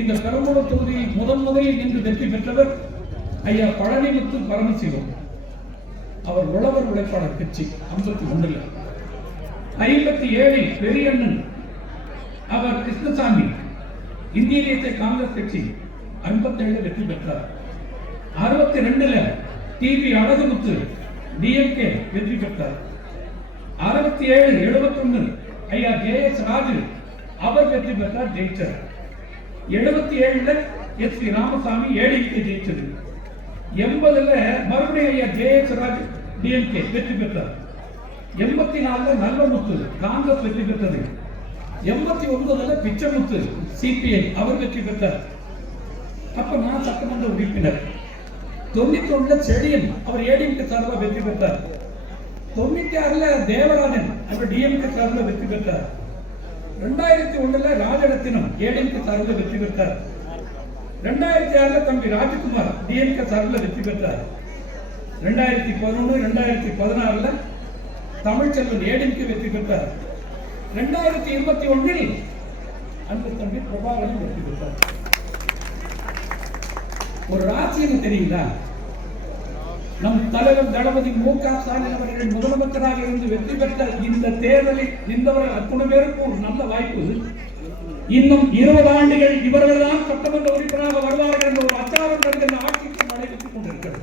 இந்த பெரம்பலூர் தொகுதியில் முதலில் நின்று வெற்றி பெற்றவர் ஐயா பழனிமுத்து பரமசிவம். அவர் உழவர் உழைப்பாளர் கட்சி 51. 57 பெரியண்ணன் அவர் கிருஷ்ணசாமி இந்திய தேசிய காங்கிரஸ் கட்சி 57 வெற்றி பெற்றார். 62 டிவி அழகுமுத்து டிஎம்கே வெற்றி பெற்றார். 67 71 ஐயா ஜேஎஸ் ராஜு அவர் வெற்றி பெற்றார், ஜெயிச்சார். 77 எஸ் சி ராமசாமி ஏடிஎம்கே ஜெயிச்சது. 80 மறுபடியும் ஐயா ஜேஎஸ் ராஜு டிஎம்கே வெற்றி பெற்றார். 84 நல்லமுத்து காங்கிரஸ் வெற்றி பெற்றது. 89 பிச்சமுத்து சிபிஐ அவர் வெற்றி பெற்றார். அப்ப நான் சட்டமன்ற உறுப்பினர். 91 செடியன் அவர் ஏடிஎம்கே சார்பாக வெற்றி பெற்றார். 96 தேவராஜன் அவர் டிஎம்கே சார்பில் வெற்றி பெற்றார். 2001 ராஜரத்தினம் ஏடிஎம்கே சார்பில் வெற்றி பெற்றார். 2006 தம்பி ராஜகுமார் டிஎம்கே சார்பில் வெற்றி பெற்றார். 2011 2016 தமிழ்ச்செல்வன் ஏடிஎம்கே வெற்றி பெற்றார். 2021 அந்த தம்பி பிரபாகரன் வெற்றி பெற்றார். ஒரு ராசியம் தெரியுங்களா? நம் தலைவர் தளபதி மு.க. ஸ்டாலின் அவர்கள் முதலமைச்சராக இருந்து வெற்றி பெற்ற இந்த தேர்தலில் நின்றவர்கள் அத்தனை பேருக்கு ஒரு நல்ல வாய்ப்பு. இன்னும் 20 ஆண்டுகள் இவர்கள் தான் சட்டமன்ற உறுப்பினராக வருவார்கள் என்ற ஒரு அச்சாரம் ஆட்சிக்கு நடைபெற்றுக் கொண்டிருக்கிறது.